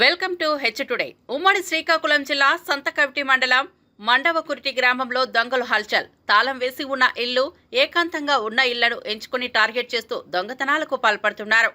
Welcome to H today. ఉమ్మడి శ్రీకాకుళం జిల్లా సంతకవిటి మండలం మండవకురిటి గ్రామంలో దొంగలు హల్చల్. తాళం వేసి ఉన్న ఇల్లు ఏకాంతంగా ఉన్న ఇళ్ళను ఎంచుకుని టార్గెట్ చేస్తూ దొంగతనాలకు పాల్పడుతున్నారు.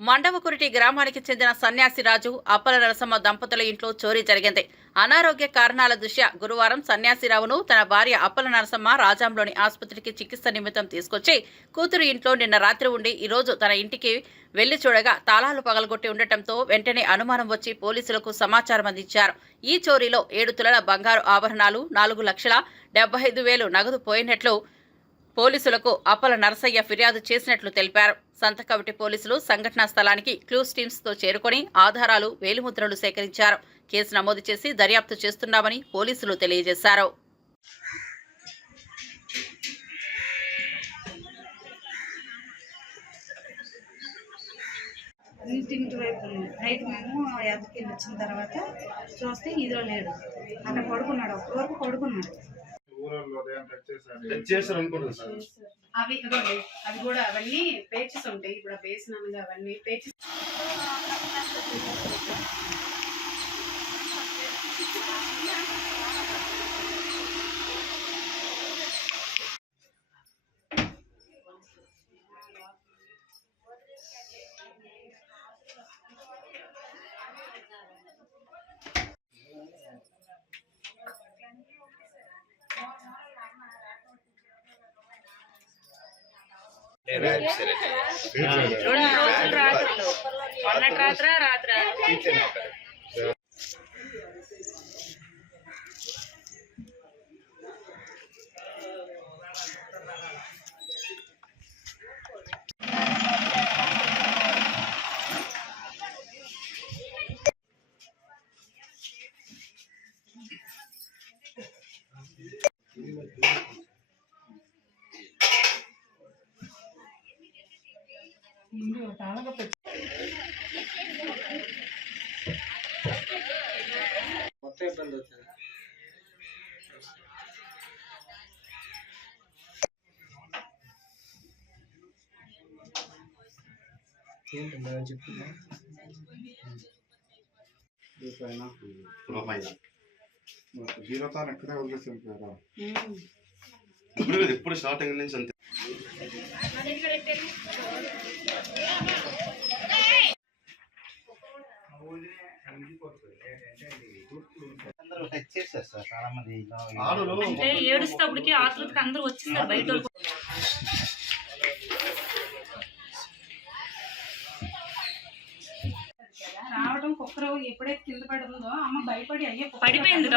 మండవకురిటి గ్రామానికి చెందిన సన్యాసి రాజు అప్పల నరసమ్మ దంపతుల ఇంట్లో చోరీ జరిగింది. అనారోగ్య కారణాల దృష్ట్యా గురువారం సన్యాసిరావును తన భార్య అప్పల నరసమ్మ రాజాంలోని ఆసుపత్రికి చికిత్స నిమిత్తం తీసుకొచ్చి కూతురు ఇంట్లో నిన్న రాత్రి ఉండి ఈరోజు తన ఇంటికి వెళ్ళి చూడగా తాళాలు పగలగొట్టి ఉండటంతో వెంటనే అనుమానం వచ్చి పోలీసులకు సమాచారం అందించారు. ఈ చోరీలో ఏడు తులల బంగారు ఆభరణాలు నాలుగు లక్షల డెబ్బై ఐదు వేలు నగదు పోయినట్లు పోలీసులకు అప్పల నరసయ్య ఫిర్యాదు చేసినట్లు తెలిపారు. సంతకవిటి పోలీసులు సంఘటనా స్థలానికి క్లూస్ టీమ్స్తో చేరుకొని ఆధారాలు వేలిముద్రలు సేకరించారు. కేసు నమోదు చేసి దర్యాప్తు చేస్తున్నామని పోలీసులు తెలియజేశారు. ఇంటింటి వైపు నైట్ మేము యాదకి వచ్చిన తర్వాత చూస్తే ఇదిలో లేడు. అక్కడ పడుకున్నాడు. ఒక్కవరకు పడుకున్నాడు. అవి అవి కూడా అవన్నీ పేచెస్ ఉంటాయి. ఇప్పుడు ఆ వేసినానుగా అవన్నీ పేచెస్ రెండు రోజులు రాత్రులు. మొన్నటి రాత్ర రాత్ర. మొత్తం ఇబ్బంది చెప్తున్నా? రూపాయల జీరో తాను ఎక్కడే వదిలేసాను కదా. ఇప్పుడు ఎప్పుడు స్టార్టింగ్ నుంచి అంతే. అంటే ఏడుస్తేప్పటికి ఆతృతకి అందరూ వచ్చింది బయట. రావడం కుక్కరు ఎప్పుడైతే కింద పడుతుందో అమ్మ భయపడి అయ్యో పడిపోయింది